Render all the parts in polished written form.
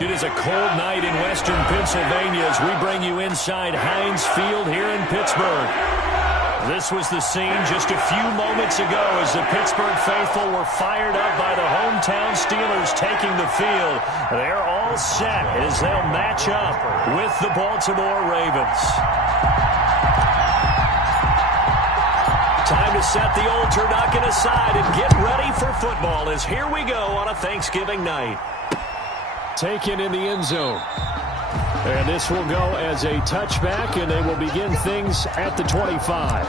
It is a cold night in western Pennsylvania as we bring you inside Heinz Field here in Pittsburgh. This was the scene just a few moments ago as the Pittsburgh faithful were fired up by the hometown Steelers taking the field. They're all set as they'll match up with the Baltimore Ravens. Time to set the old turducken aside and get ready for football as here we go on a Thanksgiving night. Taken in the end zone. And this will go as a touchback, and they will begin things at the 25.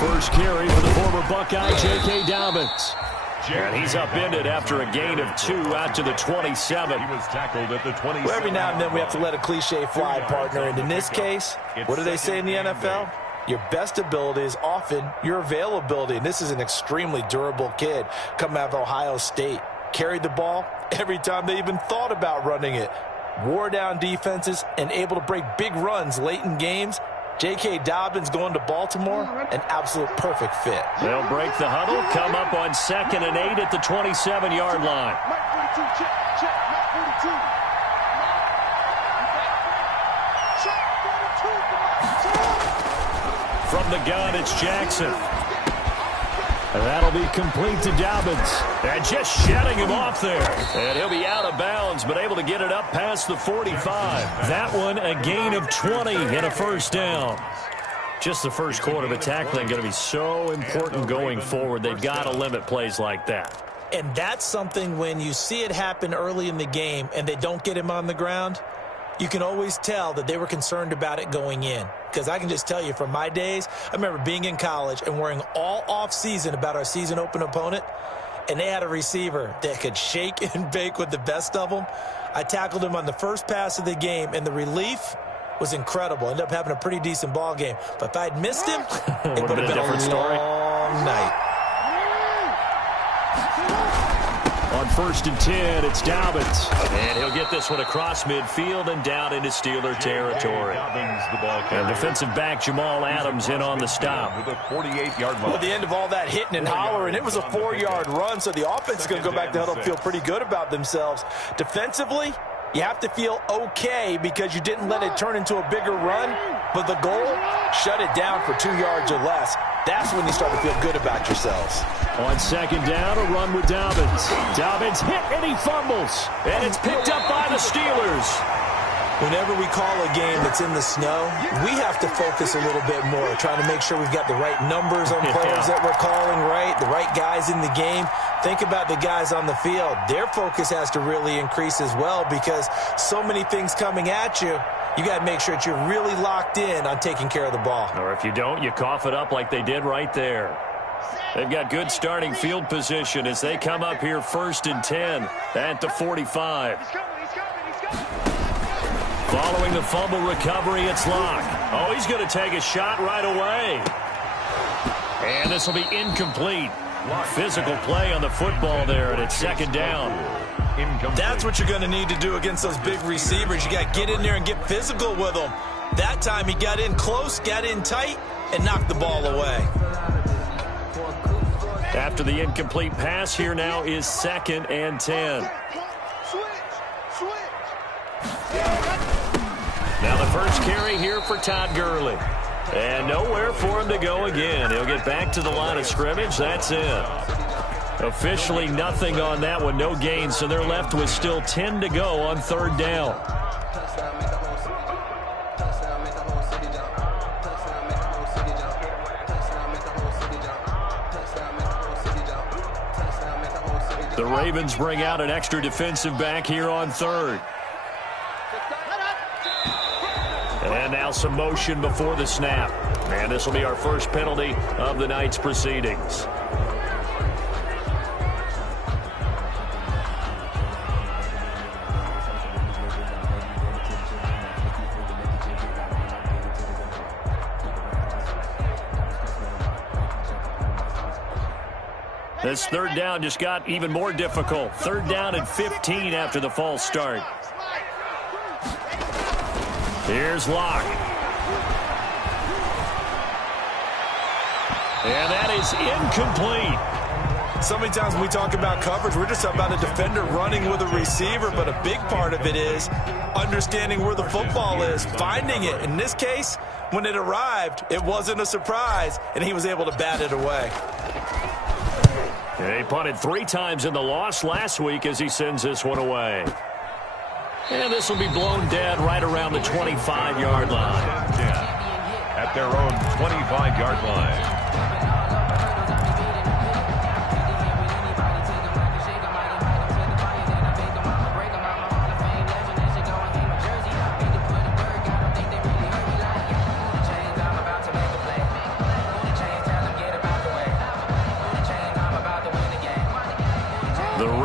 First carry for the former Buckeye, J.K. Dobbins. And he's upended after a gain of 2 out to the 27. He was tackled at the 27. Well, every now and then we have to let a cliche fly, partner. And in this case, what do they say in the NFL? Your best ability is often your availability. And this is an extremely durable kid coming out of Ohio State. Carried the ball every time they even thought about running it. Wore down defenses and able to break big runs late in games. J.K. Dobbins going to Baltimore, an absolute perfect fit. They'll break the huddle, come up on 2nd and 8 at the 27-yard line. From the gun, it's Jackson. And that'll be complete to Dobbins. And just shutting him off there. And he'll be out of bounds, but able to get it up past the 45. That one, a gain of 20 and a first down. Just the first quarter, but tackling going to be so important going forward. They've got to limit plays like that. And that's something when you see it happen early in the game and they don't get him on the ground, you can always tell that they were concerned about it going in. Because I can just tell you from my days, I remember being in college and worrying all off-season about our season open opponent, and they had a receiver that could shake and bake with the best of them. I tackled him on the first pass of the game, and the relief was incredible. Ended up having a pretty decent ball game. But if I'd missed him, it would have been a different story. Long night. On 1st and 10, it's Dobbins. And he'll get this one across midfield and down into Steeler territory. And defensive back Jamal Adams in on the stop. With a 48-yard line. Well, at the end of all that hitting and hollering, it was a 4-yard run, so the offense is going to go back to huddle and feel pretty good about themselves. Defensively, you have to feel okay because you didn't let it turn into a bigger run, but the goal, shut it down for 2 yards or less. That's when you start to feel good about yourselves. On 2nd down, a run with Dobbins. Dobbins hit and he fumbles. And it's picked up by the Steelers. Whenever we call a game that's in the snow, we have to focus a little bit more, trying to make sure we've got the right numbers on players that we're calling right, the right guys in the game. Think about the guys on the field. Their focus has to really increase as well because so many things coming at you. You got to make sure that you're really locked in on taking care of the ball. Or if you don't, you cough it up like they did right there. They've got good starting field position as they come up here 1st and 10 at the 45. Following the fumble recovery, it's Locke. Oh, he's going to take a shot right away. And this will be incomplete. Physical play on the football there, and it's 2nd down. That's what you're going to need to do against those big receivers. You got to get in there and get physical with them. That time he got in close, got in tight, and knocked the ball away. After the incomplete pass, here now is 2nd and 10. Now the first carry here for Todd Gurley. And nowhere for him to go again. He'll get back to the line of scrimmage. That's it. Officially nothing on that one. No gain. So they're left with still 10 to go on 3rd down. The Ravens bring out an extra defensive back here on 3rd. And now some motion before the snap. And this will be our first penalty of the night's proceedings. This third down just got even more difficult. Third down and 15 after the false start. Here's Locke. And that is incomplete. So many times when we talk about coverage, we're just about a defender running with a receiver, but a big part of it is understanding where the football is, finding it. In this case, when it arrived, it wasn't a surprise, and he was able to bat it away. He punted 3 times in the loss last week as he sends this one away. And this will be blown dead right around the 25-yard line. At their own 25-yard line.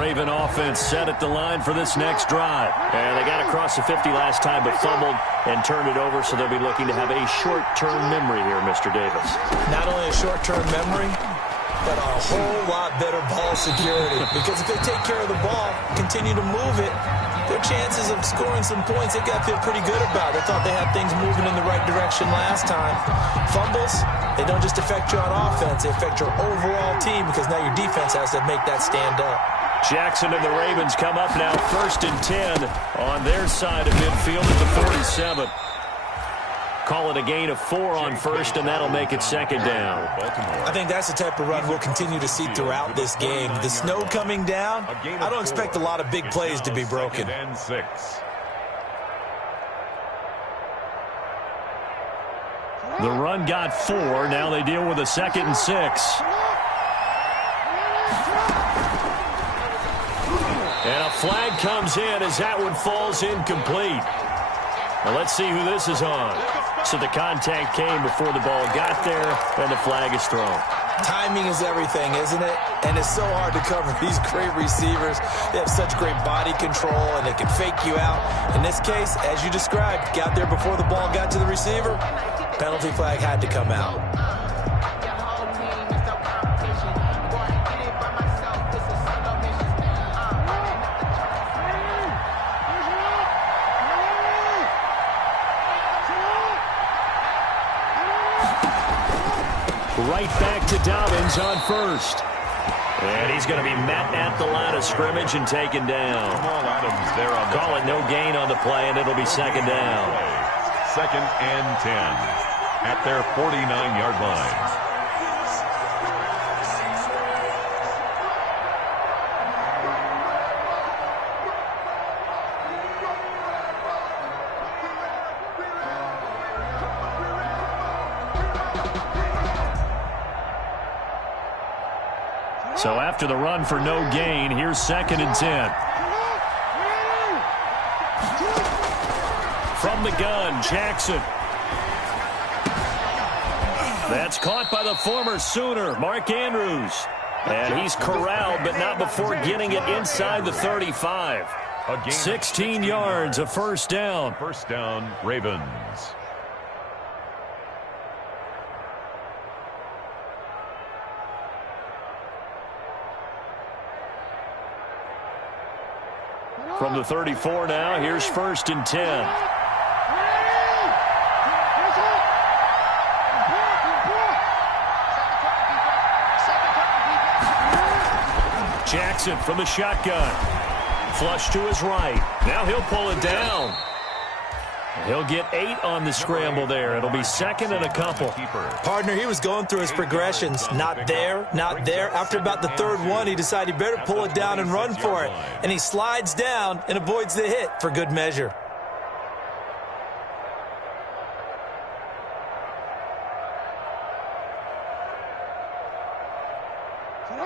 Raven offense set at the line for this next drive. And they got across the 50 last time but fumbled and turned it over, so they'll be looking to have a short-term memory here, Mr. Davis. Not only a short-term memory, but a whole lot better ball security. Because if they take care of the ball, continue to move it, their chances of scoring some points, they've got to feel pretty good about. They thought they had things moving in the right direction last time. Fumbles, they don't just affect you on offense, they affect your overall team because now your defense has to make that stand up. Jackson and the Ravens come up now 1st and 10 on their side of midfield at the 47. Call it a gain of 4 on first, and that'll make it 2nd down. I think that's the type of run we'll continue to see throughout this game. The snow coming down, I don't expect a lot of big plays to be broken. The run got 4. Now they deal with a 2nd and 6. And a flag comes in as that one falls incomplete. Now let's see who this is on. So the contact came before the ball got there, and the flag is thrown. Timing is everything, isn't it? And it's so hard to cover these great receivers. They have such great body control, and they can fake you out. In this case, as you described, got there before the ball got to the receiver. Penalty flag had to come out. Right back to Dobbins on first. And he's going to be met at the line of scrimmage and taken down. Adams there on the call it no gain on the play, and it'll be 2nd down. 2nd and 10 at their 49-yard line. So after the run for no gain, here's 2nd and 10. From the gun, Jackson. That's caught by the former Sooner, Mark Andrews. And he's corralled, but not before getting it inside the 35. 16 yards, a 1st down. 1st down, Ravens. From the 34 now, here's 1st and 10. Jackson from the shotgun. Flush to his right. Now he'll pull it down. He'll get 8 on the scramble there. It'll be 2nd and a couple. Partner, he was going through his progressions. Not there, not there. After about the 3rd one, he decided he better pull it down and run for it. And he slides down and avoids the hit for good measure.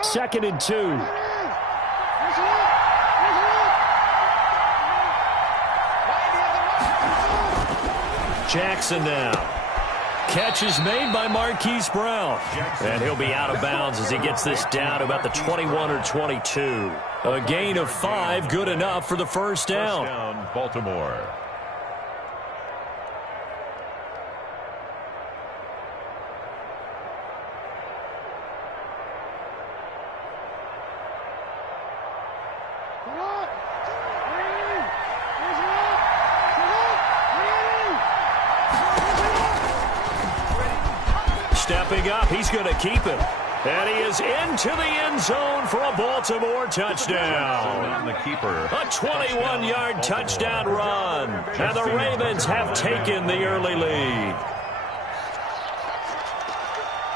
Second and 2. Jackson now. Catch is made by Marquise Brown. And he'll be out of bounds as he gets this down to about the 21 or 22. A gain of 5, good enough for the 1st down. 1st down, Baltimore. stepping up. He's going to keep it. And he is into the end zone for a Baltimore touchdown. The keeper. A 21-yard touchdown run. And the Ravens have taken the early lead.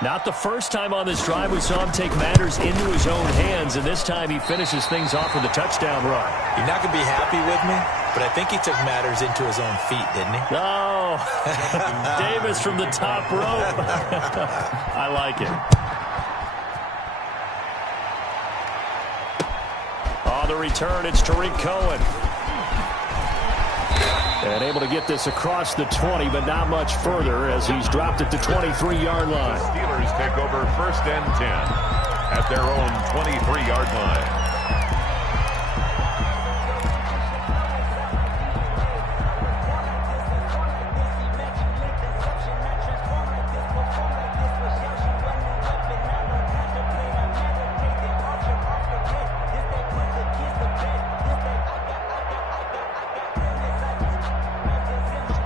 Not the first time on this drive we saw him take matters into his own hands, and this time he finishes things off with a touchdown run. You're not going to be happy with me, but I think he took matters into his own feet, didn't he? Oh, Davis from the top rope. I like it. On the return, it's Tariq Cohen. And able to get this across the 20, but not much further as he's dropped at the 23-yard line. The Steelers take over 1st and 10 at their own 23-yard line.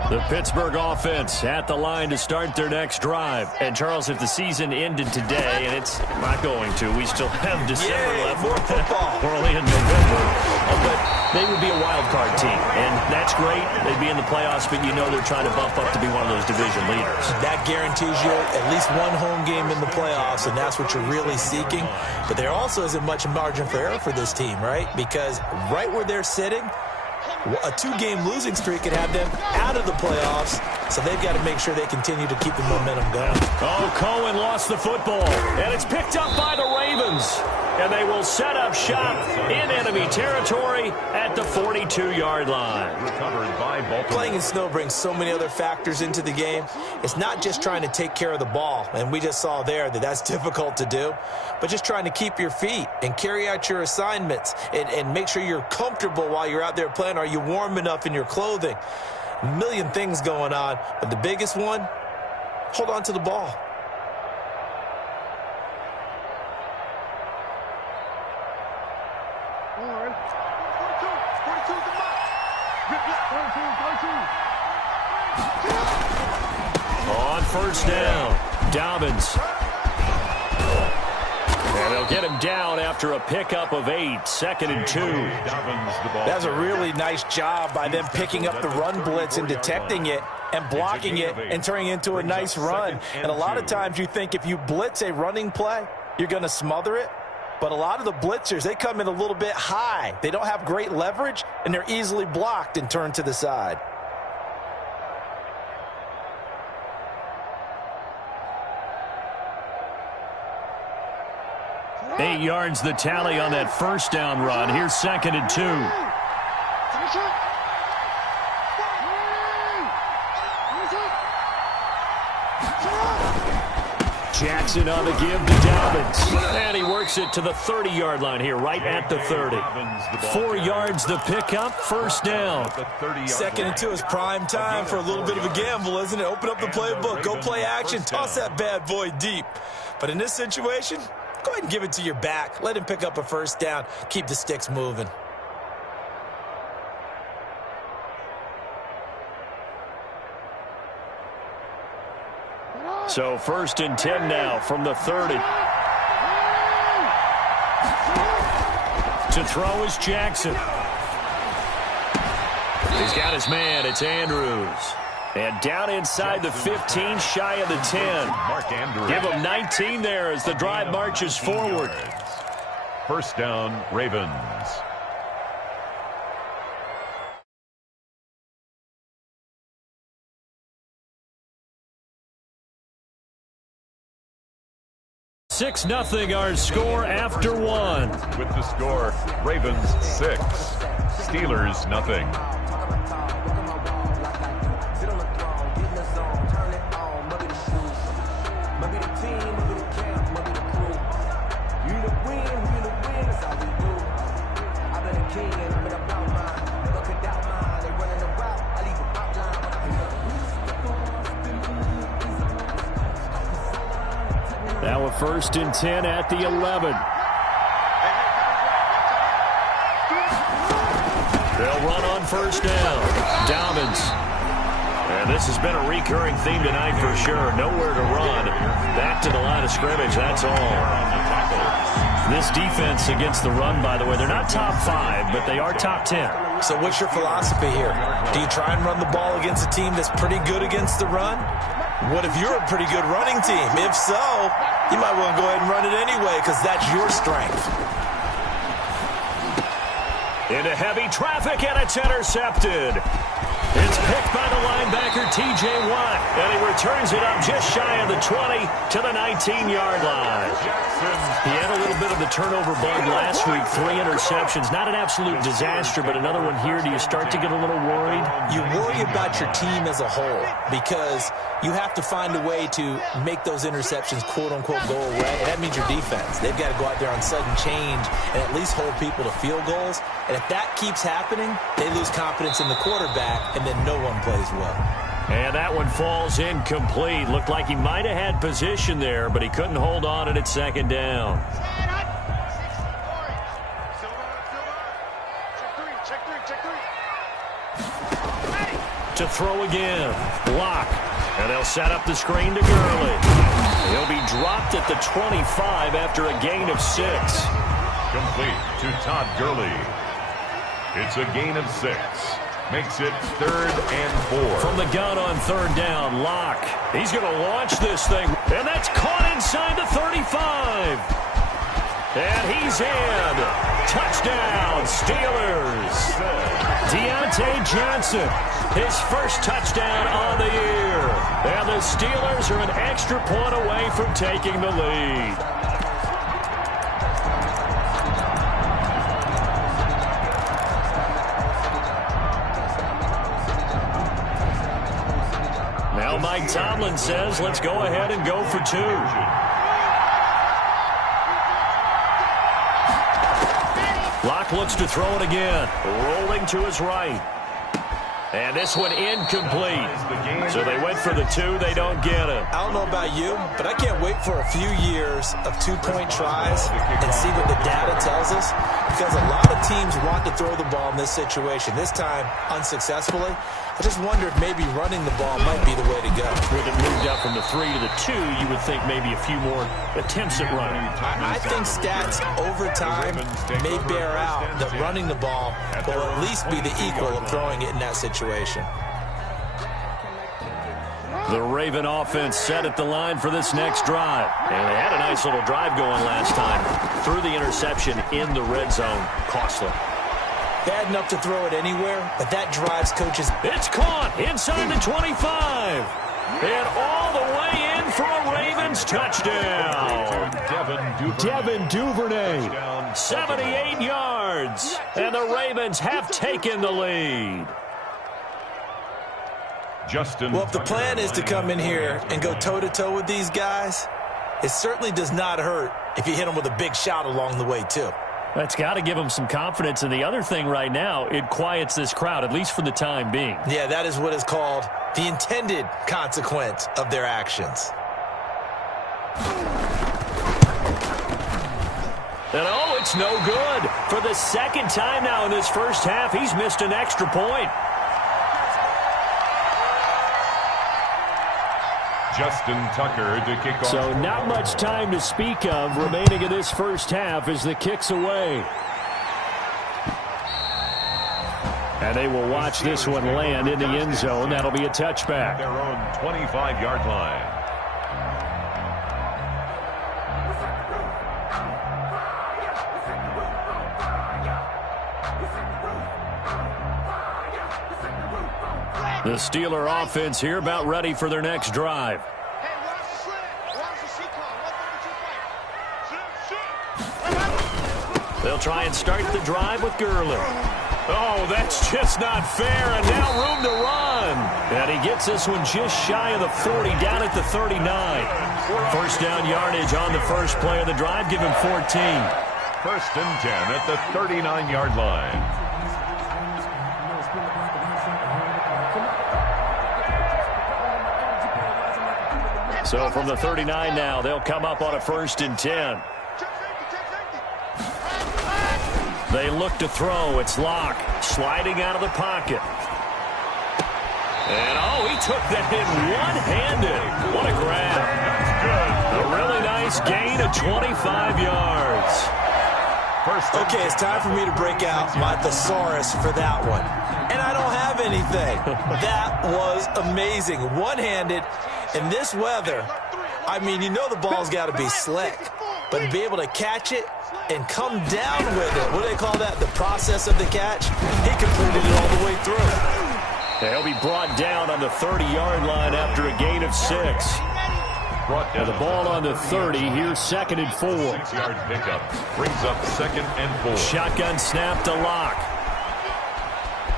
The Pittsburgh offense at the line to start their next drive. And, Charles, if the season ended today, and it's not going to, we still have December left. More football. We're only in November. But they would be a wild card team. And that's great. They'd be in the playoffs, but you know they're trying to bump up to be one of those division leaders. That guarantees you at least one home game in the playoffs, and that's what you're really seeking. But there also isn't much margin for error for this team, right? Because right where they're sitting, a 2-game losing streak could have them out of the playoffs, so they've got to make sure they continue to keep the momentum going. Oh, Cohen lost the football, and it's picked up by the Ravens. And they will set up shop in enemy territory at the 42-yard line. Recovered by Baltimore. Playing in snow brings so many other factors into the game. It's not just trying to take care of the ball, and we just saw there that that's difficult to do, but just trying to keep your feet and carry out your assignments and make sure you're comfortable while you're out there playing. Are you warm enough in your clothing? A million things going on, but the biggest one, hold on to the ball. On 1st down, Dobbins. And they'll get him down after a pickup of 8, 2nd and 2. That's a really nice job by them picking up the run blitz and detecting it and blocking it and turning it into a nice run. And a lot of times you think if you blitz a running play, you're going to smother it. But a lot of the blitzers, they come in a little bit high. They don't have great leverage, and they're easily blocked and turned to the side. Eight yards the tally on that 1st down run. Here's 2nd and 2. Jackson on the give to Dobbins. And he works it to the 30-yard line here, right at the 30. 4 yards the pickup, 1st down. 2nd and 2 is prime time for a little bit of a gamble, isn't it? Open up the playbook, go play action, toss that bad boy deep. But in this situation, go ahead and give it to your back. Let him pick up a 1st down. Keep the sticks moving. So 1st and 10 now from the 30. To throw is Jackson. He's got his man. It's Andrews. And down inside the 15, shy of the 10. Mark Andrews. Give him 19 there as the drive marches forward. 1st down, Ravens. Six 0 our score after 1. With the score, Ravens 6, Steelers 0. Now a 1st and 10 at the 11. They'll run on 1st down. Dobbins. And this has been a recurring theme tonight for sure. Nowhere to run. Back to the line of scrimmage, that's all. This defense against the run, by the way, they're not top 5, but they are top 10. So what's your philosophy here? Do you try and run the ball against a team that's pretty good against the run? What if you're a pretty good running team? If so, you might want to go ahead and run it anyway because that's your strength. Into heavy traffic, and it's intercepted. It's picked by the linebacker, T.J. Watt, and he returns it up just shy of the 20 to the 19-yard line. He had a little bit of the turnover bug last week, 3 interceptions. Not an absolute disaster, but another one here. Do you start to get a little worried? You worry about your team as a whole because you have to find a way to make those interceptions, quote-unquote, go away. And that means your defense. They've got to go out there on sudden change and at least hold people to field goals. And if that keeps happening, they lose confidence in the quarterback, and then no one plays well. And that one falls incomplete. Looked like he might have had position there, but he couldn't hold on at second down. To throw again. Block. And they'll set up the screen to Gurley. He'll be dropped at the 25 after a gain of 6. Complete to Todd Gurley. It's a gain of 6. Makes it 3rd and 4. From the gun on 3rd down, Locke. He's going to launch this thing. And that's caught inside the 35. And he's in. Touchdown, Steelers. Deontay Johnson, his first touchdown on the year. And the Steelers are an extra point away from taking the lead. Now Mike Tomlin says, let's go ahead and go for 2. Locke looks to throw it again. Rolling to his right. And this one incomplete. So they went for the 2. They don't get it. I don't know about you, but I can't wait for a few years of 2-point tries and see what the data tells us. Because a lot of teams want to throw the ball in this situation. This time, unsuccessfully. I just wonder if maybe running the ball might be the way to go. With it moved up from the 3 to the 2, you would think maybe a few more attempts at running. I think stats over time may bear out that running the ball will at least be the equal of throwing it in that situation. The Raven offense set at the line for this next drive. And they had a nice little drive going last time. Threw the interception in the red zone. Costly. Bad enough to throw it anywhere, but that drives coaches. It's caught inside the 25. And all the way in for a Ravens touchdown. Devin Duvernay. 78 yards. And the Ravens have taken the lead. Well, if the plan is to come in here and go toe-to-toe with these guys, it certainly does not hurt if you hit them with a big shot along the way, too. That's got to give them some confidence. And the other thing right now, it quiets this crowd, at least for the time being. Yeah, that is what is called the intended consequence of their actions. And oh, it's no good. For the second time now in this first half, he's missed an extra point. Justin Tucker to kick off. So not much time to speak of remaining in this first half as the kick's away. And they will watch this one land in the end zone. That'll be a touchback. Their own 25-yard line. The Steeler offense here about ready for their next drive. They'll try and start the drive with Gurley. Oh, that's just not fair, and now room to run. And he gets this one just shy of the 40, down at the 39. First down yardage on the first play of the drive. Give him 14. First and 10 at the 39-yard line. So from the 39 now, they'll come up on a first and 10. They look to throw. It's Locke sliding out of the pocket. And, oh, he took that in one-handed. What a grab. That's good. A really nice gain of 25 yards. Okay, it's time for me to break out my thesaurus for that one. And I don't have anything. That was amazing. One-handed in this weather. I mean, you know the ball's got to be slick. But to be able to catch it and come down with it, what do they call that? The process of the catch? He completed it all the way through. He'll be brought down on the 30-yard line after a gain of 6. And the ball on the 30. Here's 2nd and 4. 6-yard pickup brings up 2nd and 4. Shotgun snap to Locke.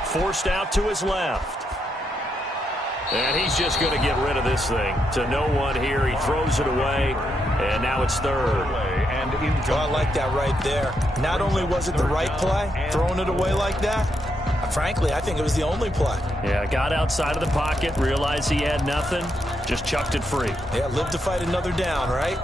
Forced out to his left. And he's just going to get rid of this thing. To no one here. He throws it away. And now it's 3rd. And oh, I like that right there. Not only was it the right play, throwing it away like that, frankly, I think it was the only play. Yeah, got outside of the pocket, realized he had nothing, just chucked it free. Yeah, live to fight another down, right?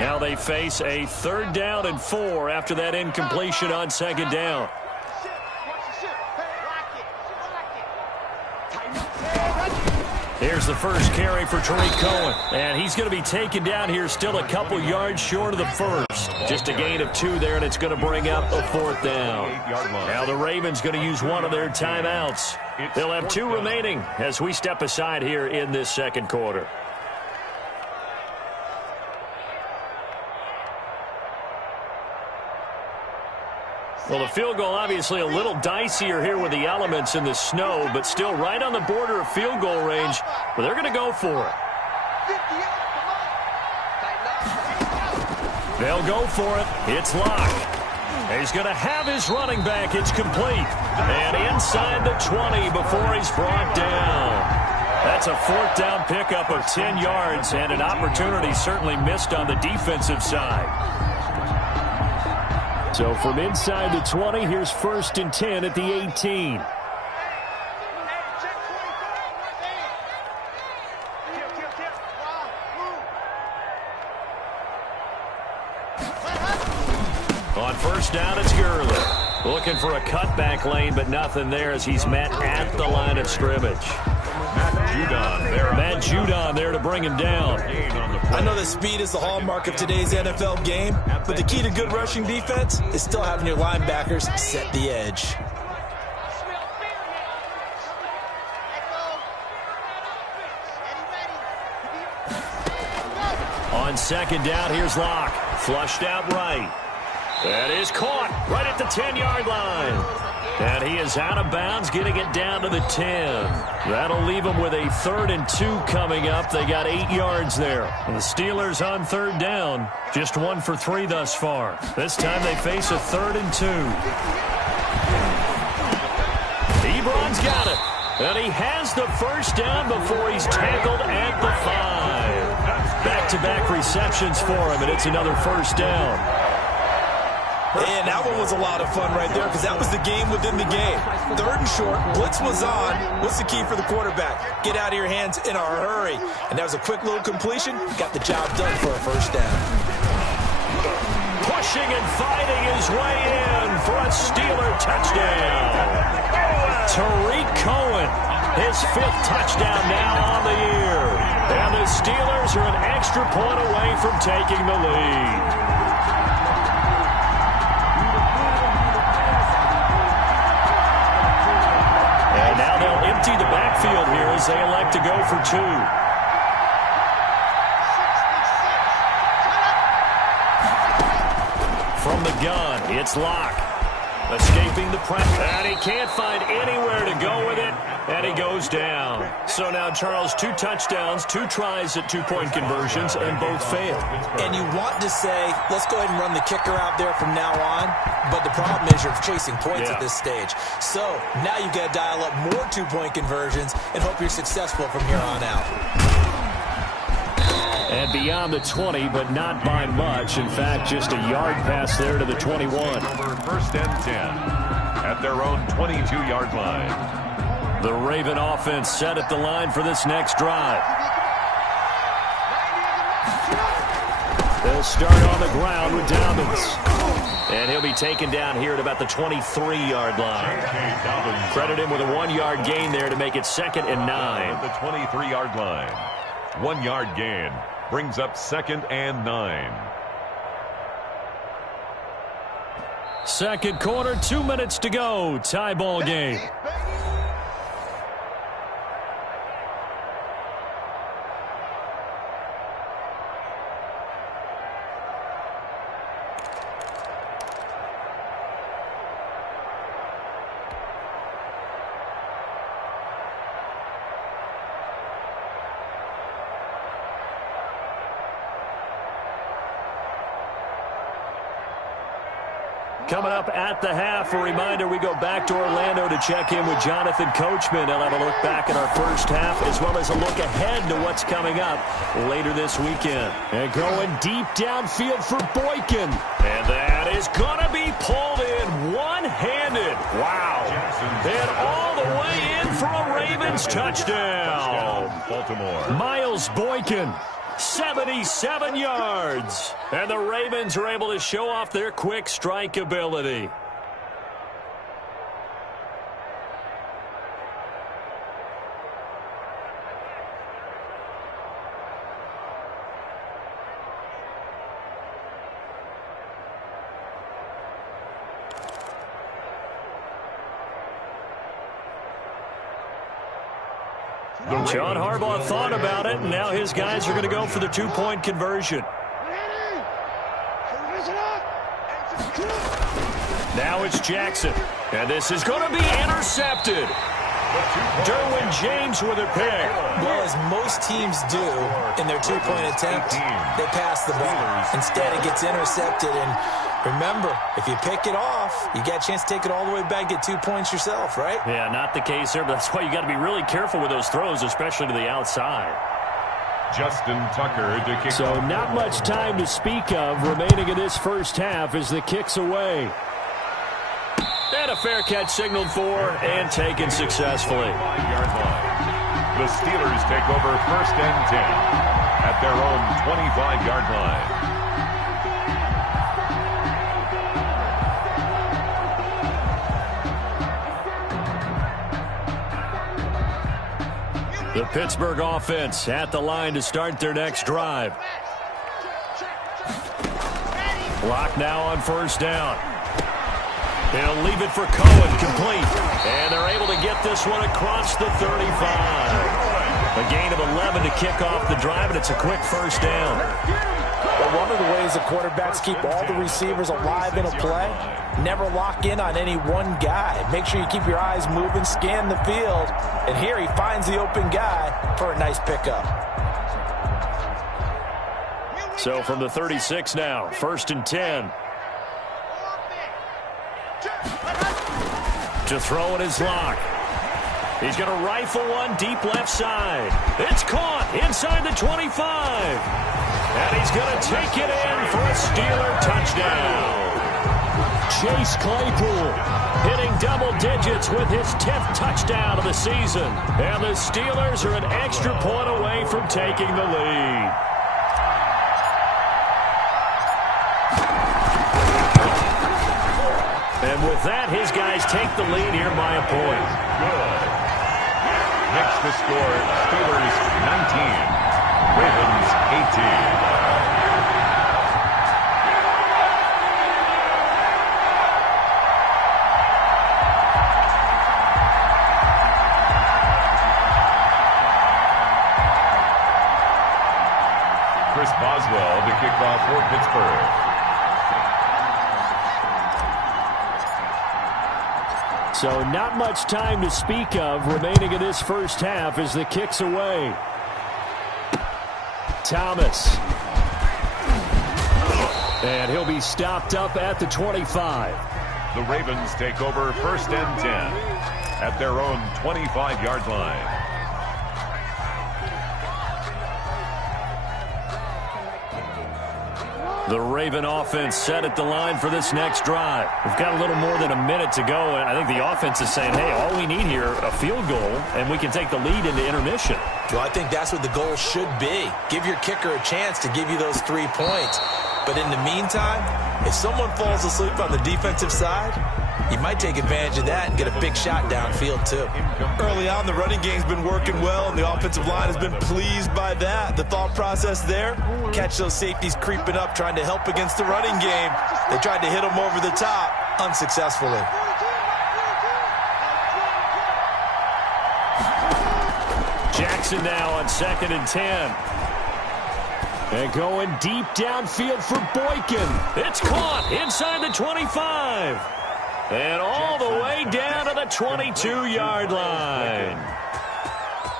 Now they face a 3rd down and 4 after that incompletion on 2nd down. Here's the first carry for Tariq Cohen. And he's going to be taken down here still a couple yards short of the first. Just a gain of 2 there, and it's going to bring up a 4th down. Now the Ravens going to use one of their timeouts. They'll have 2 remaining as we step aside here in this 2nd quarter. Well, the field goal obviously a little dicier here with the elements in the snow, but still right on the border of field goal range. But they're going to go for it. They'll go for it. It's Locke. He's going to have his running back. It's complete. And inside the 20 before he's brought down. That's a 4th down pickup of 10 yards and an opportunity certainly missed on the defensive side. So from inside the 20, here's 1st and 10 at the 18. On 1st down, it's Gurley. Looking for a cutback lane, but nothing there as he's met at the line of scrimmage. Matt Judon there to bring him down. I know that speed is the hallmark of today's NFL game, but the key to good rushing defense is still having your linebackers set the edge. On 2nd down, here's Locke. Flushed out right. That is caught right at the 10-yard line. And he is out of bounds, getting it down to the 10. That'll leave them with a 3rd and 2 coming up. They got 8 yards there. And the Steelers on 3rd down, just 1 for 3 thus far. This time they face a 3rd and 2. Ebron's got it. And he has the 1st down before he's tackled at the 5. Back-to-back receptions for him, and it's another 1st down. And that one was a lot of fun right there because that was the game within the game. 3rd and short, blitz was on. What's the key for the quarterback? Get out of your hands in a hurry. And that was a quick little completion. Got the job done for a 1st down. Pushing and fighting his way in for a Steeler touchdown. Tariq Cohen, his 5th touchdown now on the year. And the Steelers are an extra point away from taking the lead. And now they'll empty the backfield here as they elect to go for 2. From the gun, it's Locke. Escaping the pressure. And he can't find anywhere to go with it. And he goes down. So now, Charles, 2 touchdowns, 2 tries at 2-point conversions, and both failed. And you want to say, let's go ahead and run the kicker out there from now on. But the problem is you're chasing points at this stage. So now you've got to dial up more 2-point conversions and hope you're successful from here on out. And beyond the 20, but not by much. In fact, just a yard pass there to the 21. Over 1st and 10 at their own 22-yard line. The Raven offense set at the line for this next drive. They'll He'll start on the ground with Dobbins. And he'll be taken down here at about the 23-yard line. Credit him with a 1-yard gain there to make it 2nd and 9. At the 23-yard line. 1-yard gain brings up 2nd and 9. Second quarter, 2 minutes to go. Tie ball game. Coming up at the half, a reminder, we go back to Orlando to check in with Jonathan Coachman. He'll have a look back at our first half as well as a look ahead to what's coming up later this weekend. And going deep downfield for Boykin. And that is going to be pulled in one-handed. Wow. And all the way in for a Ravens touchdown. Baltimore. Miles Boykin. 77 yards. And the Ravens are able to show off their quick strike ability. John Harbaugh thought about it, and now his guys are going to go for the two-point conversion. Now it's Jackson, and this is going to be intercepted. Derwin James with a pick. Well, as most teams do in their two-point attempt, they pass the ball. Instead, it gets intercepted, and remember, if you pick it off, you got a chance to take it all the way back, get 2 points yourself, right? Yeah, not the case there, but that's why you got to be really careful with those throws, especially to the outside. Justin Tucker to kick. So not much time to speak of remaining in this first half as the kick's away. And a fair catch signaled for and taken successfully. 5-yard line. The Steelers take over 1st and 10 at their own 25-yard line. The Pittsburgh offense at the line to start their next drive. Clock now on 1st down. They'll leave it for Cohen, complete. And they're able to get this one across the 35. A gain of 11 to kick off the drive, and it's a quick 1st down. Well, one of the ways the quarterbacks keep all the receivers alive in a play, never lock in on any one guy. Make sure you keep your eyes moving, scan the field. And here he finds the open guy for a nice pickup. So from the 36 now, 1st and 10. To throw in his lock. He's going to rifle one deep left side. It's caught inside the 25. And he's going to take it in for a Steeler touchdown. Chase Claypool hitting double digits with his 10th touchdown of the season. And the Steelers are an extra point away from taking the lead. And with that, his guys take the lead here by a point. Good. Next to score, Steelers 19, Ravens 18. Chris Boswell to kick off for Pittsburgh. So not much time to speak of remaining in this first half as the kick's away. Thomas. And he'll be stopped up at the 25. The Ravens take over 1st and 10 at their own 25-yard line. The Raven offense set at the line for this next drive. We've got a little more than a minute to go, and I think the offense is saying, hey, all we need here, a field goal, and we can take the lead into intermission. Well, I think that's what the goal should be. Give your kicker a chance to give you those 3 points. But in the meantime, if someone falls asleep on the defensive side, you might take advantage of that and get a big shot downfield, too. Early on, the running game's been working well, and the offensive line has been pleased by that. The thought process there, catch those safeties creeping up, trying to help against the running game. They tried to hit them over the top, unsuccessfully. Jackson now on 2nd and 10. And going deep downfield for Boykin. It's caught inside the 25. And all the way down to the 22-yard line.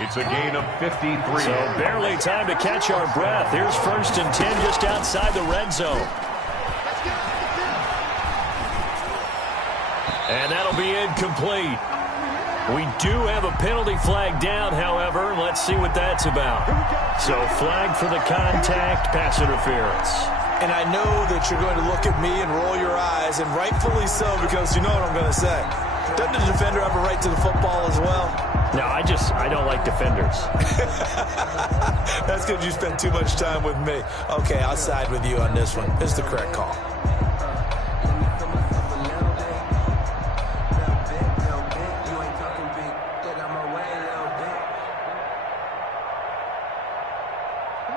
It's a gain of 53. So barely time to catch our breath. Here's 1st and 10 just outside the red zone. And that'll be incomplete. We do have a penalty flag down, however. Let's see what that's about. So flag for the contact, pass interference. And I know that you're going to look at me and roll your eyes, and rightfully so, because you know what I'm going to say. Doesn't the defender have a right to the football as well? No, I don't like defenders. That's because you spend too much time with me. Okay, I'll side with you on this one. This is the correct call.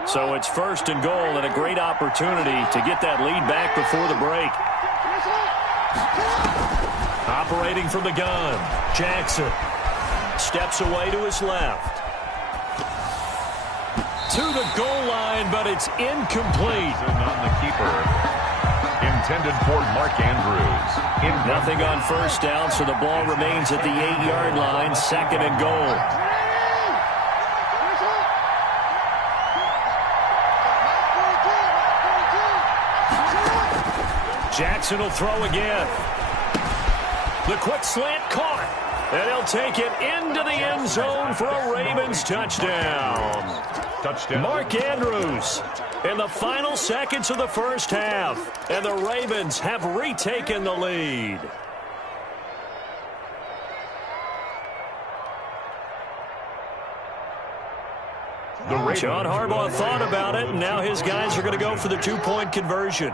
So it's 1st and goal and a great opportunity to get that lead back before the break. Operating from the gun, Jackson steps away to his left. To the goal line, but it's incomplete. On the keeper. Intended for Mark Andrews. Nothing on 1st down, so the ball remains at the 8-yard line, 2nd and goal. Jackson will throw again. The quick slant caught. And he'll take it into the end zone for a Ravens touchdown. Mark Andrews in the final seconds of the 1st half. And the Ravens have retaken the lead. John Harbaugh thought about it, and now his guys are going to go for the 2-point conversion.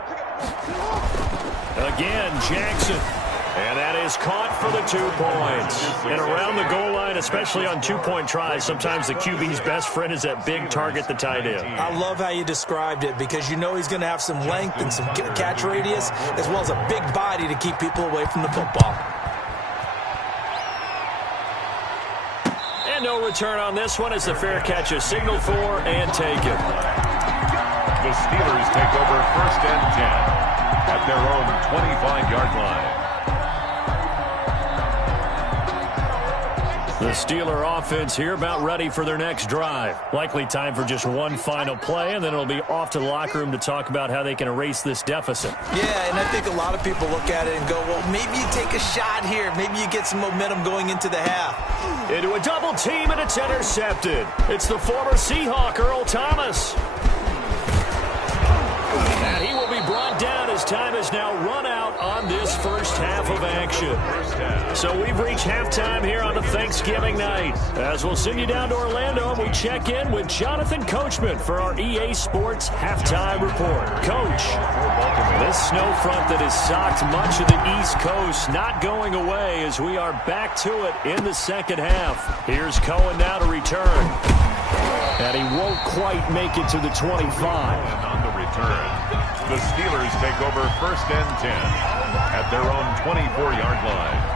Again, Jackson. And that is caught for the 2 points. And around the goal line, especially on 2-point tries, sometimes the QB's best friend is that big target, the tight end. I love how you described it, because you know he's going to have some length and some catch radius, as well as a big body to keep people away from the football. And no return on this one as the fair catch is signaled for and taken. The Steelers take over 1st and 10 at their own 25-yard line. The Steeler offense here about ready for their next drive. Likely time for just one final play, and then it'll be off to the locker room to talk about how they can erase this deficit. Yeah, and I think a lot of people look at it and go, well, maybe you take a shot here. Maybe you get some momentum going into the half. Into a double team, and it's intercepted. It's the former Seahawk, Earl Thomas. And he will be brought down as time is now run out on this 1st half of action. So we've reached halftime here on a Thanksgiving night. As we'll send you down to Orlando, we check in with Jonathan Coachman for our EA Sports Halftime Report. Coach, this snow front that has socked much of the East Coast not going away as we are back to it in the 2nd half. Here's Cohen now to return. And he won't quite make it to the 25. And on the return, the Steelers take over 1st and 10 at their own 24-yard line.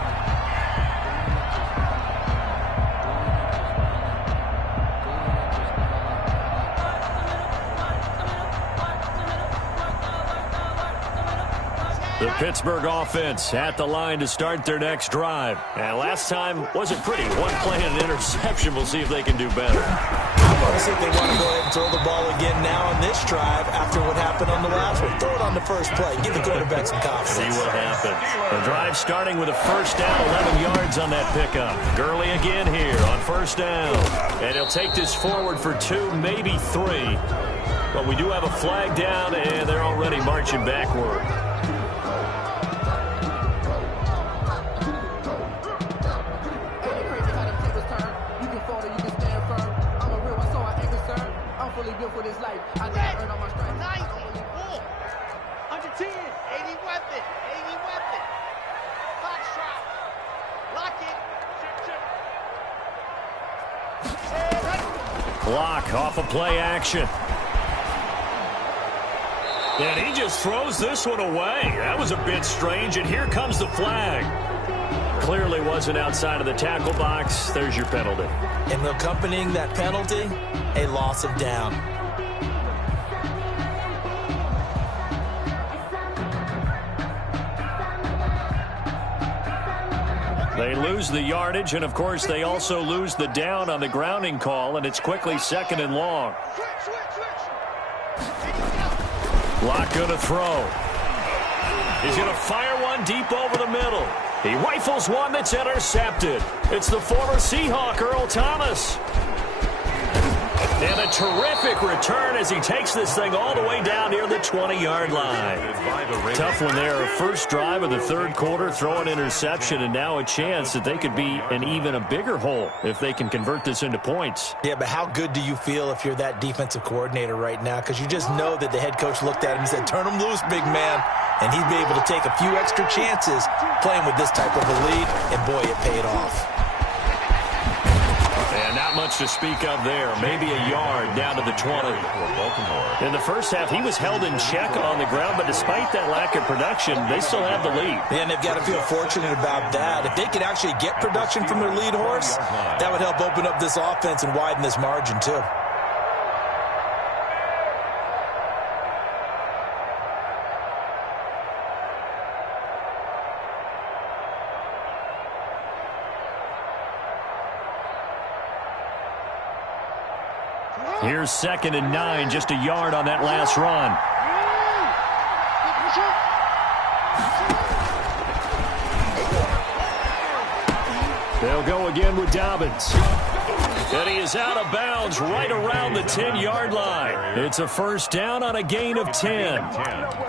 The Pittsburgh offense at the line to start their next drive. And last time wasn't pretty. One play and an interception. We'll see if they can do better. I see if they want to go ahead and throw the ball again now on this drive after what happened on the last one. Throw it on the first play. Give the quarterback some confidence. See what happens. The drive starting with a 1st down, 11 yards on that pickup. Gurley again here on 1st down. And he'll take this forward for 2, maybe 3. But we do have a flag down, and they're already marching backward. Block off of play action. And he just throws this one away. That was a bit strange, and here comes the flag. Clearly wasn't outside of the tackle box. There's your penalty. And accompanying that penalty, a loss of down. They lose the yardage, and of course they also lose the down on the grounding call, and it's quickly 2nd and long. Locke going to throw. He's going to fire one deep over the middle. He rifles one that's intercepted. It's the former Seahawk, Earl Thomas. And a terrific return as he takes this thing all the way down near the 20-yard line. Tough one there. First drive of the third quarter, throw an interception, and now a chance that they could be in even a bigger hole if they can convert this into points. Yeah, but how good do you feel if you're that defensive coordinator right now? Because you just know that the head coach looked at him and said, turn him loose, big man. And he'd be able to take a few extra chances playing with this type of a lead, and boy, it paid off. And not much to speak of there. Maybe a yard down to the 20. In the first half, he was held in check on the ground, but despite that lack of production, they still have the lead. And they've got to feel fortunate about that. If they could actually get production from their lead horse, that would help open up this offense and widen this margin too. Here's 2nd and 9, just a yard on that last run. They'll go again with Dobbins. And he is out of bounds right around the 10-yard line. It's a first down on a gain of 10.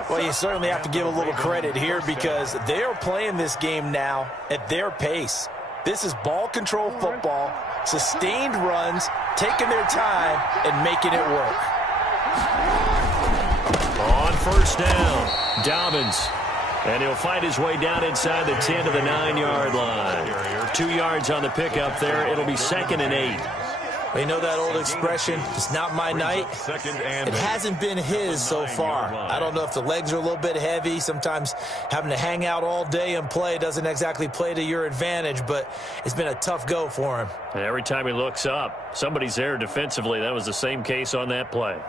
Well, you certainly have to give a little credit here because they're playing this game now at their pace. This is ball control football, sustained runs, taking their time and making it work. On first down, Dobbins. And he'll find his way down inside the 10 to the 9-yard line. 2 yards on the pickup there. It'll be 2nd and 8. Well, you know that old expression, it's not my night. It hasn't been his so far. I don't know if the legs are a little bit heavy. Sometimes having to hang out all day and play doesn't exactly play to your advantage, but it's been a tough go for him. And every time he looks up, somebody's there defensively. That was the same case on that play.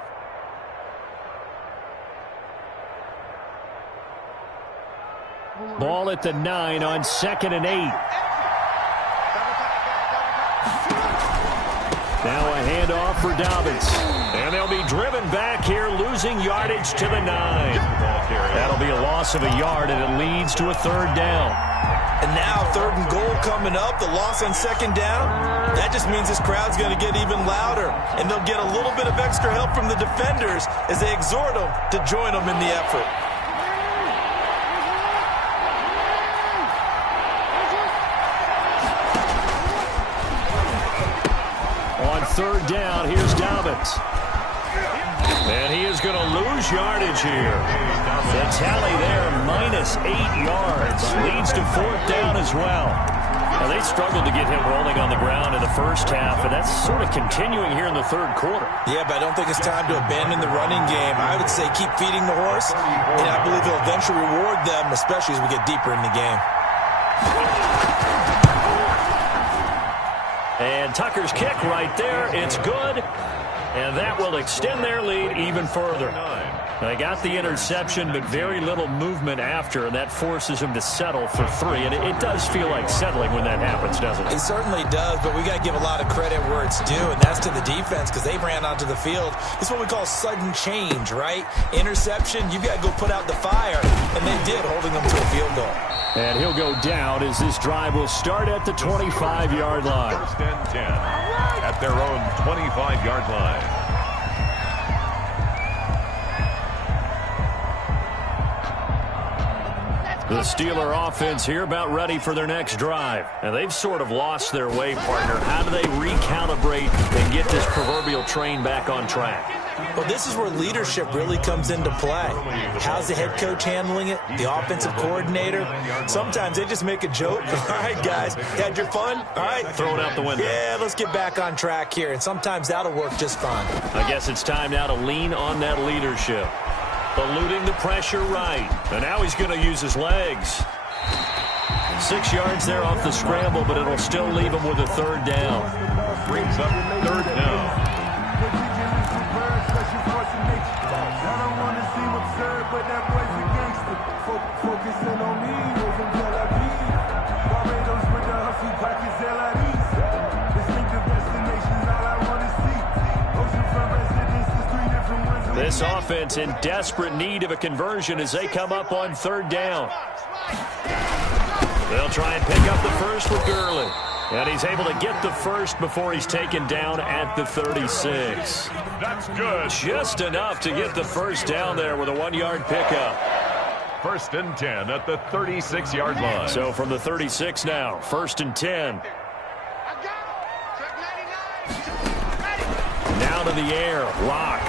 Ball at the 9 on 2nd and 8. Now a handoff for Dobbins. And they'll be driven back here, losing yardage to the 9. That'll be a loss of a yard, and it leads to a 3rd down. And now 3rd and goal coming up, the loss on 2nd down. That just means this crowd's going to get even louder, and they'll get a little bit of extra help from the defenders as they exhort them to join them in the effort. On 3rd down, here's Dobbins. And he is going to lose yardage here. The tally there, -8 yards. Leads to 4th down as well. Now, they struggled to get him rolling on the ground in the first half, and that's sort of continuing here in the 3rd quarter. Yeah, but I don't think it's time to abandon the running game. I would say keep feeding the horse, and I believe he'll eventually reward them, especially as we get deeper in the game. And Tucker's kick right there. It's good. And that will extend their lead even further. They got the interception, but very little movement after, and that forces him to settle for 3. And it does feel like settling when that happens, doesn't it? It certainly does, but we got to give a lot of credit where it's due, and that's to the defense because they ran onto the field. It's what we call sudden change, right? Interception, you've got to go put out the fire, and they did, holding them to a field goal. And he'll go down as this drive will start at the 25-yard line. 1st and 10 at their own 25-yard line. The Steeler offense here about ready for their next drive. And they've sort of lost their way, partner. How do they recalibrate and get this proverbial train back on track? Well, this is where leadership really comes into play. How's the head coach handling it? The offensive coordinator? Sometimes they just make a joke. All right, guys, had your fun? All right. Throw it out the window. Yeah, let's get back on track here. And sometimes that'll work just fine. I guess it's time now to lean on that leadership. Eluding the pressure right. And now he's going to use his legs. 6 yards there off the scramble, but it'll still leave him with a third down. Brings up third down. This offense in desperate need of a conversion as they come up on third down. They'll try and pick up the first with Gurley. And he's able to get the first before he's taken down at the 36. That's good. Just enough to get the first down there with a 1-yard pickup. 1st and 10 at the 36-yard line. So from the 36 now, 1st and 10. Now to the air, Locke.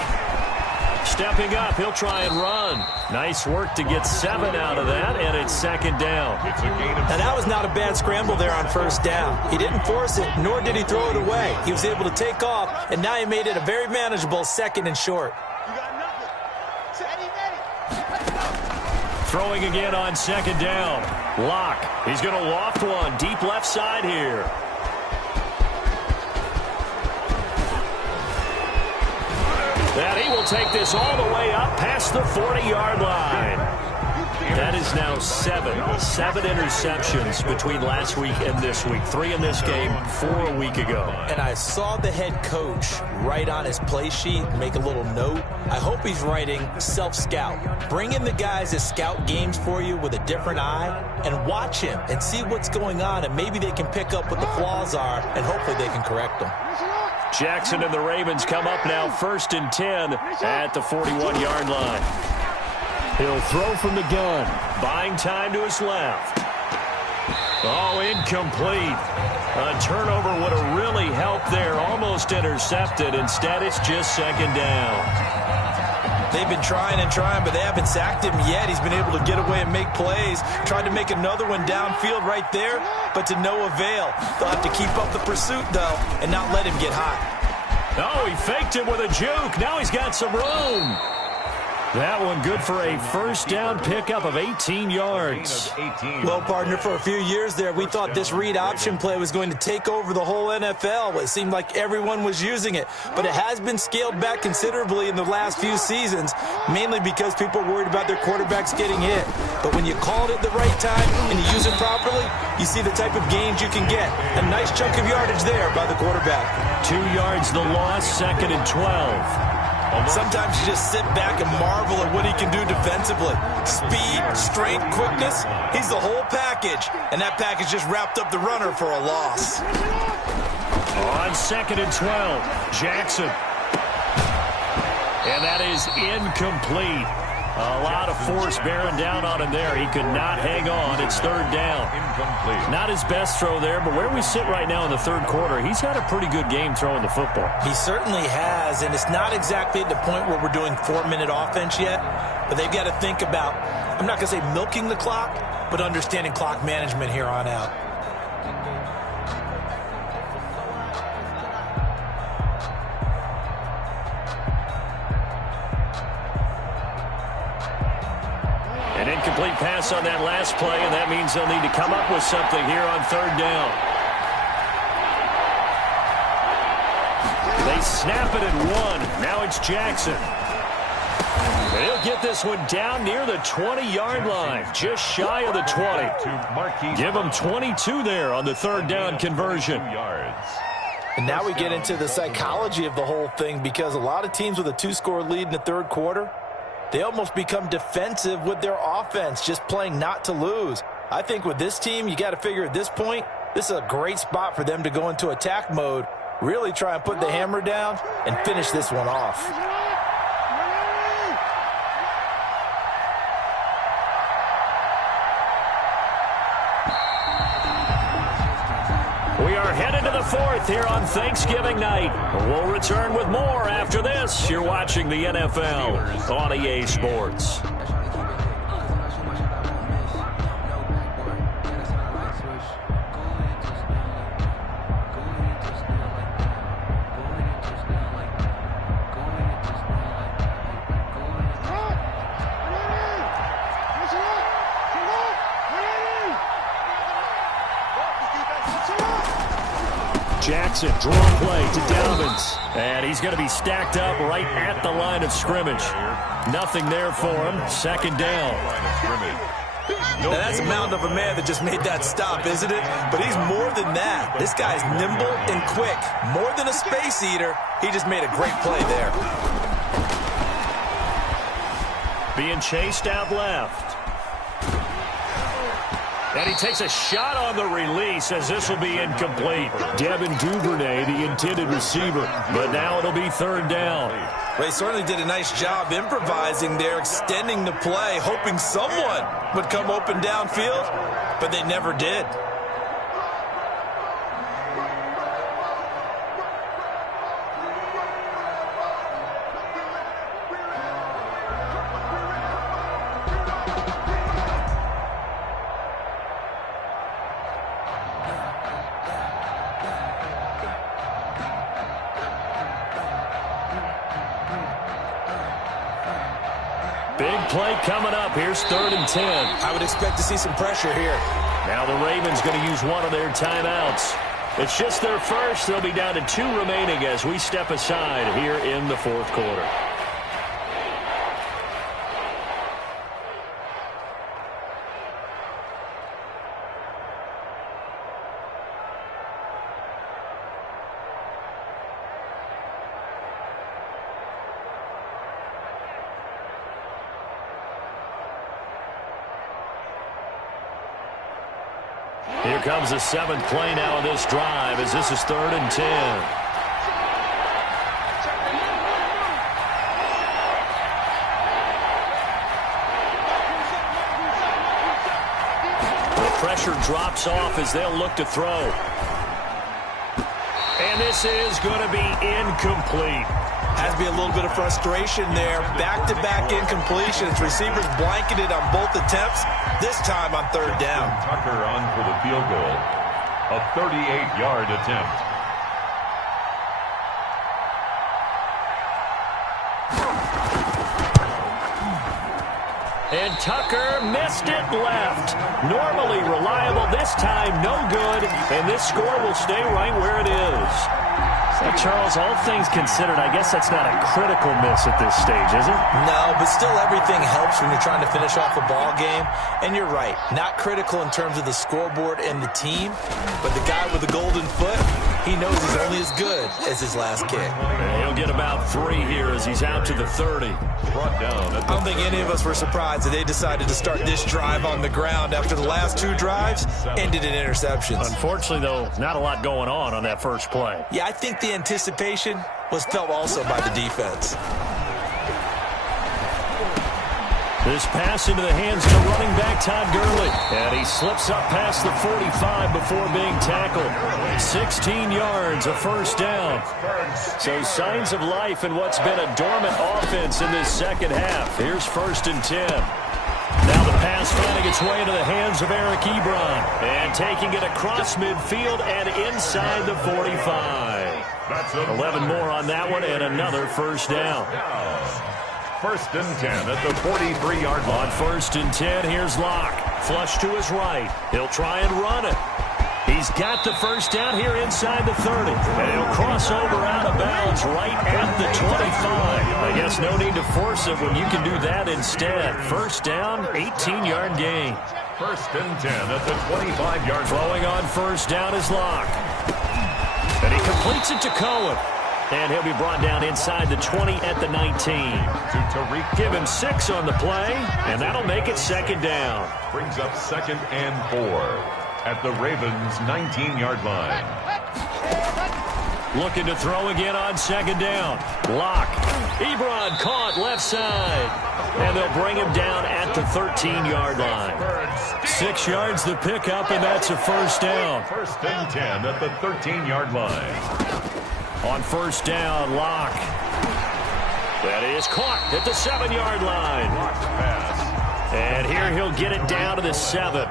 Stepping up, he'll try and run. Nice work to get 7 out of that, and it's 2nd down. It's a gain of Now, that was not a bad scramble there on 1st down. He didn't force it, nor did he throw it away. He was able to take off, and now he made it a very manageable 2nd and short. Throwing again on 2nd down. Locke, he's going to loft one deep left side here. And he will take this all the way up past the 40-yard line. That is now 7 interceptions between last week and this week. 3 in this game, 4 a week ago. And I saw the head coach write on his play sheet, make a little note. I hope he's writing self-scout. Bring in the guys that scout games for you with a different eye and watch him and see what's going on, and maybe they can pick up what the flaws are, and hopefully they can correct them. Jackson and the Ravens come up now 1st and 10 at the 41-yard line. He'll throw from the gun. Buying time to his left. Oh, incomplete. A turnover would have really helped there. Almost intercepted. Instead, it's just 2nd down. They've been trying and trying, but they haven't sacked him yet. He's been able to get away and make plays. Tried to make another one downfield right there, but to no avail. They'll have to keep up the pursuit, though, and not let him get hot. Oh, he faked him with a juke. Now he's got some room. That one good for a 1st down pickup of 18 yards. Well, partner, for a few years there, we thought this read option play was going to take over the whole NFL. It seemed like everyone was using it, but it has been scaled back considerably in the last few seasons, mainly because people are worried about their quarterbacks getting hit. But when you call it at the right time and you use it properly, you see the type of gains you can get. A nice chunk of yardage there by the quarterback. 2 yards the loss, 2nd and 12. Sometimes you just sit back and marvel at what he can do defensively. Speed, strength, quickness, he's the whole package. And that package just wrapped up the runner for a loss. On 2nd and 12, Jackson. And that is incomplete. A lot of force bearing down on him there. He could not hang on. It's 3rd down. Incomplete. Not his best throw there, but where we sit right now in the 3rd quarter, he's had a pretty good game throwing the football. He certainly has, and it's not exactly at the point where we're doing 4-minute offense yet, but they've got to think about, I'm not going to say milking the clock, but understanding clock management here on out. An incomplete pass on that last play, and that means they'll need to come up with something here on 3rd down. They snap it at 1. Now it's Jackson. He'll get this one down near the 20-yard line, just shy of the 20. Give him 22 there on the 3rd down conversion. And now we get into the psychology of the whole thing, because a lot of teams with a 2-score lead in the 3rd quarter, they almost become defensive with their offense, just playing not to lose. I think with this team, you got to figure at this point, this is a great spot for them to go into attack mode, really try and put the hammer down and finish this one off. We are headed to the fourth here on Thanksgiving night. We'll return with more after this. You're watching the NFL on EA Sports. Jackson, draw play to Dobbins. And he's going to be stacked up right at the line of scrimmage. Nothing there for him. Second down. Now that's a mountain of a man that just made that stop, isn't it? But he's more than that. This guy's nimble and quick. More than a space eater. He just made a great play there. Being chased out left. And he takes a shot on the release as this will be incomplete. Devin Duvernay, the intended receiver. But now it'll be third down. They certainly did a nice job improvising there, extending the play, hoping someone would come open downfield, but they never did. Big play coming up. Here's 3rd and 10. I would expect to see some pressure here. Now the Ravens going to use one of their timeouts. It's just their first. They'll be down to 2 remaining as we step aside here in the fourth quarter. Here comes the 7th play now of this drive as this is 3rd and 10. The pressure drops off as they'll look to throw. And this is going to be incomplete. Has to be a little bit of frustration there. Back-to-back incompletions. Receivers blanketed on both attempts. This time on 3rd down. Tucker on for the field goal. A 38-yard attempt. And Tucker missed it left. Normally reliable, this time no good. And this score will stay right where it is. So Charles, all things considered, I guess that's not a critical miss at this stage, is it? No, but still everything helps when you're trying to finish off a ball game. And you're right, not critical in terms of the scoreboard and the team, but the guy with the golden foot, he knows he's only as good as his last kick. And he'll get about 3 here as he's out to the 30. Brought down I don't think any of us were surprised that they decided to start this drive on the ground after the last 2 drives ended in interceptions. Unfortunately, though, not a lot going on that first play. Yeah, I think the anticipation was felt also by the defense. This pass into the hands to running back Todd Gurley. And he slips up past the 45 before being tackled. 16 yards, a first down. So signs of life in what's been a dormant offense in this second half. Here's 1st and 10. Now the pass finding its way into the hands of Eric Ebron. And taking it across midfield and inside the 45. 11 more on that one and another first down. 1st and 10 at the 43-yard line. On 1st and 10, here's Locke. Flush to his right. He'll try and run it. He's got the first down here inside the 30. And he'll cross over out of bounds right at the 25. I guess no need to force it when you can do that instead. First down, 18-yard gain. 1st and 10 at the 25-yard line. Throwing on first down is Locke. And he completes it to Cohen. And he'll be brought down inside the 20 at the 19. To Tariq. Give him 6 on the play, and that'll make it second down. Brings up 2nd and 4 at the Ravens' 19-yard line. Looking to throw again on 2nd down. Locke. Ebron caught left side. And they'll bring him down at the 13-yard line. 6 yards the pickup, and that's a first down. First and 10 at the 13-yard line. On first down, Locke. That is caught at the 7-yard line. Pass. And here he'll get it down to the 7.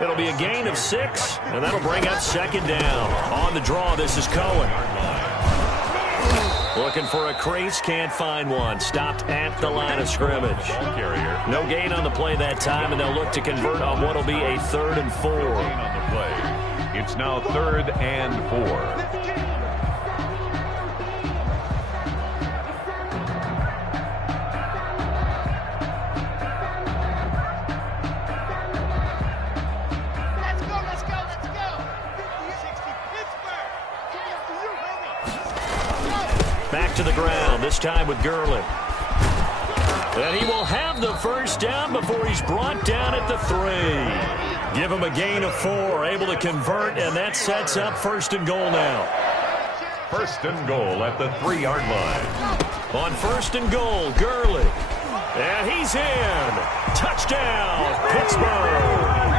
It'll be a gain of 6, and that'll bring up second down. On the draw, this is Cohen. Looking for a crease, can't find one. Stopped at the line of scrimmage. No gain on the play that time, and they'll look to convert on what will be a 3rd and 4. On the play. It's now 3rd and 4. Back to the ground, this time with Gurley. And he will have the first down before he's brought down at the 3. Give him a gain of 4, able to convert, and that sets up 1st and goal now. 1st and goal at the 3-yard line. On 1st and goal, Gurley. And he's in. Touchdown, Pittsburgh.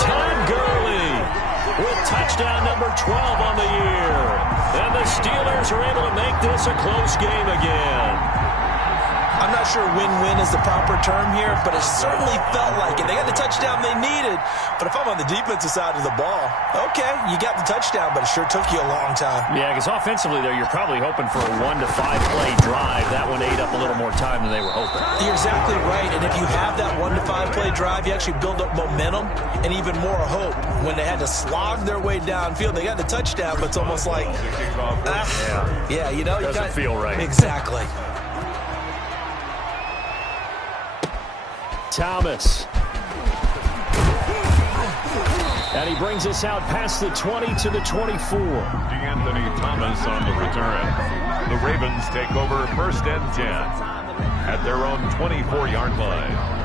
Todd Gurley with touchdown number 12 on the year. And the Steelers are able to make this a close game again. I'm not sure win-win is the proper term here, but it certainly felt like it. They got the touchdown they needed, but if I'm on the defensive side of the ball, okay, you got the touchdown, but it sure took you a long time. Yeah, because offensively, though, you're probably hoping for a 1 to 5 play drive. That one ate up a little more time than they were hoping. You're exactly right, and if you have that 1 to 5 play drive, you actually build up momentum and even more hope. When they had to slog their way downfield, they got the touchdown, but it's almost like, yeah, you know, doesn't feel right. Exactly. Thomas. And he brings us out past the 20 to the 24. DeAnthony Thomas on the return. The Ravens take over 1st and 10 at their own 24-yard line.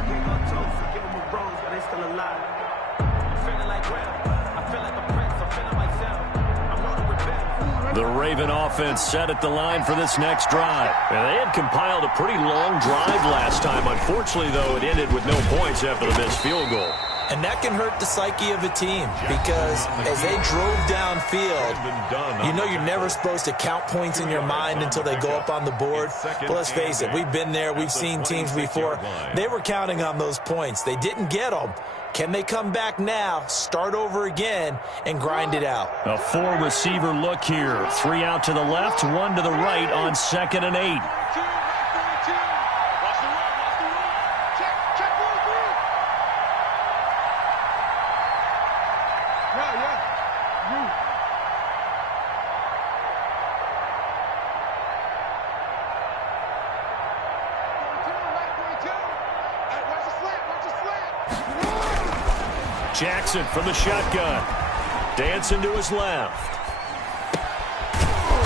The Raven offense set at the line for this next drive. And they had compiled a pretty long drive last time. Unfortunately, though, it ended with no points after the missed field goal. And that can hurt the psyche of a team because as they drove downfield, you know you're never supposed to count points in your mind until they go up on the board. But let's face it, we've been there. We've seen teams before. They were counting on those points. They didn't get them. Can they come back now, start over again, and grind it out? A 4-receiver look here. 3 out to the left, 1 to the right on 2nd and 8. Jackson from the shotgun. Dancing to his left.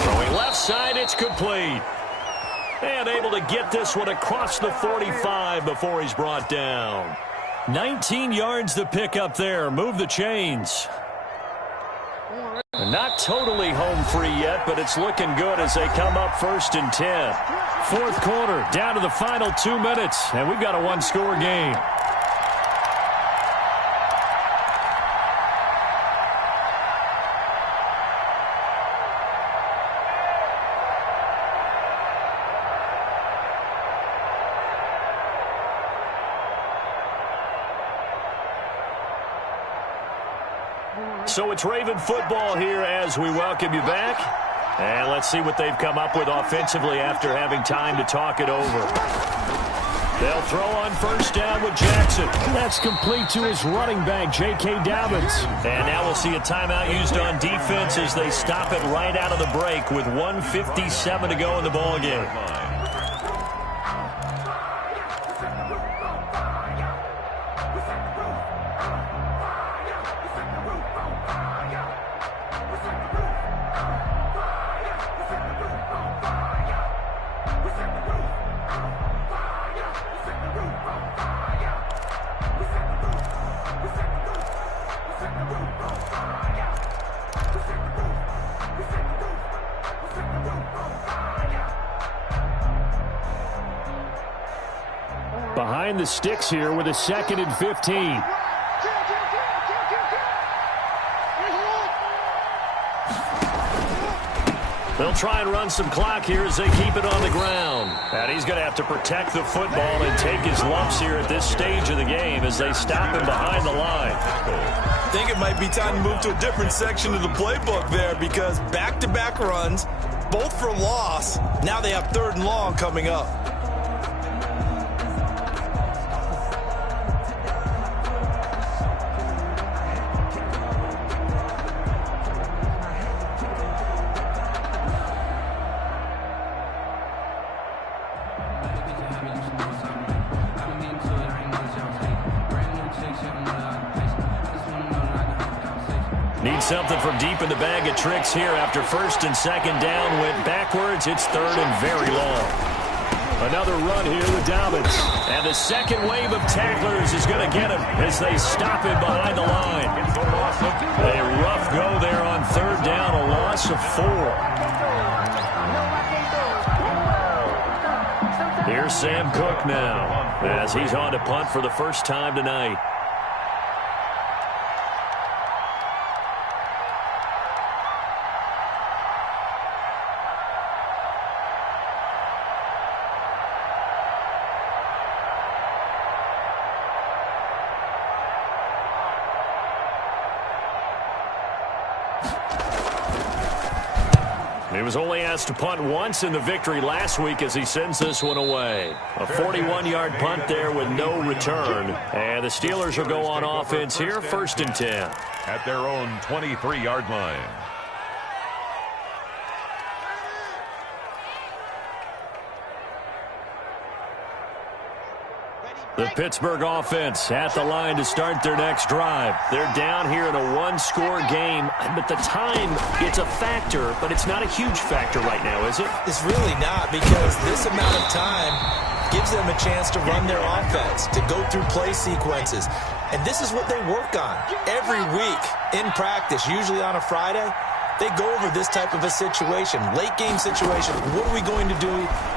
Throwing left side, it's complete. And able to get this one across the 45 before he's brought down. 19 yards to pick up there. Move the chains. Not totally home free yet, but it's looking good as they come up 1st and 10. 4th quarter, down to the final 2 minutes, and we've got a 1-score game. So it's Raven football here as we welcome you back. And let's see what they've come up with offensively after having time to talk it over. They'll throw on 1st down with Jackson. That's complete to his running back, J.K. Dobbins. And now we'll see a timeout used on defense as they stop it right out of the break with 1:57 to go in the ballgame. Behind the sticks here with a 2nd and 15. They'll try and run some clock here as they keep it on the ground. And he's going to have to protect the football and take his lumps here at this stage of the game as they stop him behind the line. I think it might be time to move to a different section of the playbook there because back-to-back runs, both for loss. Now they have 3rd and long coming up. Need something from deep in the bag of tricks here after 1st and 2nd down went backwards. It's 3rd and very long. Another run here with Dobbins. And the second wave of tacklers is going to get him as they stop him behind the line. A rough go there on 3rd down, a loss of 4. Here's Sam Cook now as he's on to punt for the first time tonight. He was only asked to punt once in the victory last week as he sends this one away. A 41-yard punt there with no return. And the Steelers will go on offense here, 1st and 10. At their own 23-yard line. The Pittsburgh offense at the line to start their next drive. They're down here in a one-score game, but the time, it's a factor, but it's not a huge factor right now, is it? It's really not, because this amount of time gives them a chance to run their offense, to go through play sequences. And this is what they work on every week in practice, usually on a Friday. They go over this type of a situation, late game situation. What are we going to do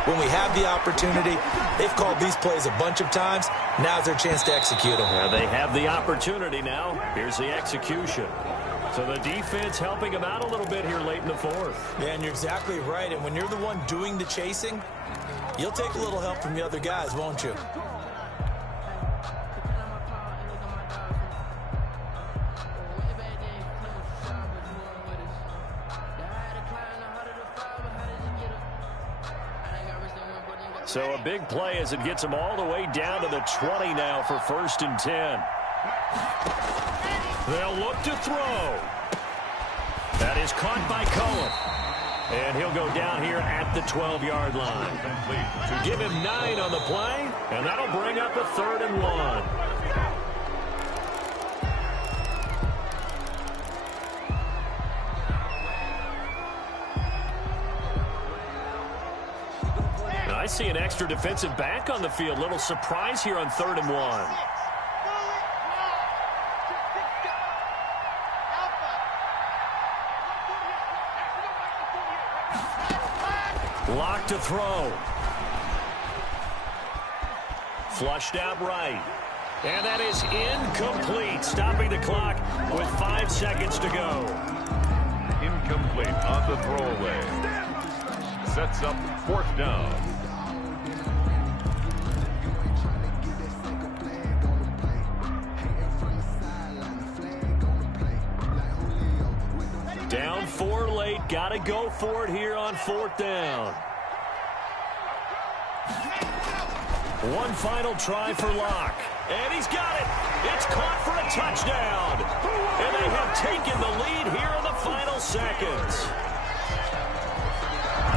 when we have the opportunity? They've called these plays a bunch of times. Now's their chance to execute them. Yeah, they have the opportunity now. Here's the execution. So the defense helping them out a little bit here late in the 4th. Yeah, and you're exactly right. And when you're the one doing the chasing, you'll take a little help from the other guys, won't you? So a big play as it gets them all the way down to the 20 now for 1st and 10. They'll look to throw. That is caught by Cohen. And he'll go down here at the 12-yard line. To give him 9 on the play, and that'll bring up a 3rd and 1. I see an extra defensive back on the field. Little surprise here on 3rd and 1. Lock to throw. Flushed out right. And that is incomplete. Stopping the clock with 5 seconds to go. Incomplete on the throwaway. Sets up 4th down. Down 4 late. Got to go for it here on 4th down. One final try for Locke. And he's got it. It's caught for a touchdown. And they have taken the lead here in the final seconds.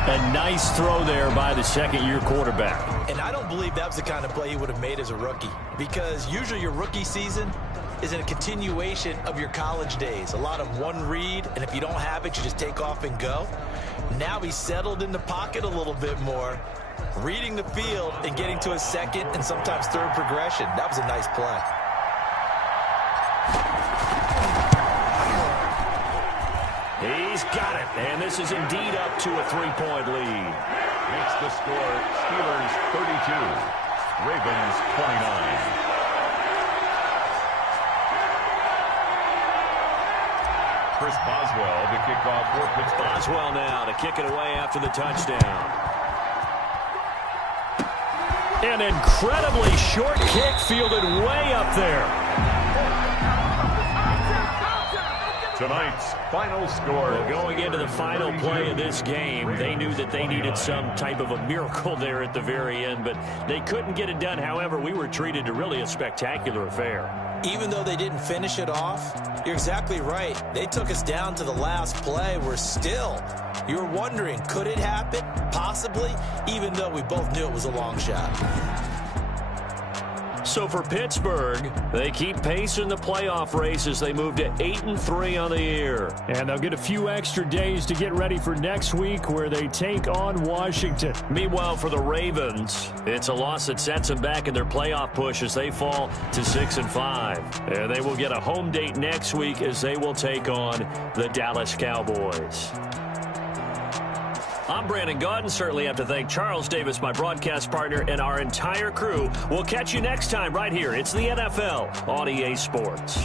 A nice throw there by the second-year quarterback. And I don't believe that was the kind of play he would have made as a rookie, because usually your rookie season is a continuation of your college days. A lot of one read, and if you don't have it, you just take off and go. Now he's settled in the pocket a little bit more, reading the field and getting to a second and sometimes third progression. That was a nice play. He's got it, and this is indeed up to a 3-point lead. Makes the score Steelers 32, Ravens 29. Chris Boswell to kick off for Pittsburgh. Boswell now to kick it away after the touchdown. An incredibly short kick fielded way up there. Tonight's final score. Well, going into the final play of this game, they knew that they needed some type of a miracle there at the very end, but they couldn't get it done. However, we were treated to really a spectacular affair. Even though they didn't finish it off, you're exactly right. They took us down to the last play. We're still, you're wondering, could it happen? Possibly, even though we both knew it was a long shot. So for Pittsburgh, they keep pace in the playoff race as they move to 8-3 on the year. And they'll get a few extra days to get ready for next week where they take on Washington. Meanwhile, for the Ravens, it's a loss that sets them back in their playoff push as they fall to 6-5. And they will get a home date next week as they will take on the Dallas Cowboys. I'm Brandon Gaudin. Certainly have to thank Charles Davis, my broadcast partner, and our entire crew. We'll catch you next time right here. It's the NFL on EA Sports.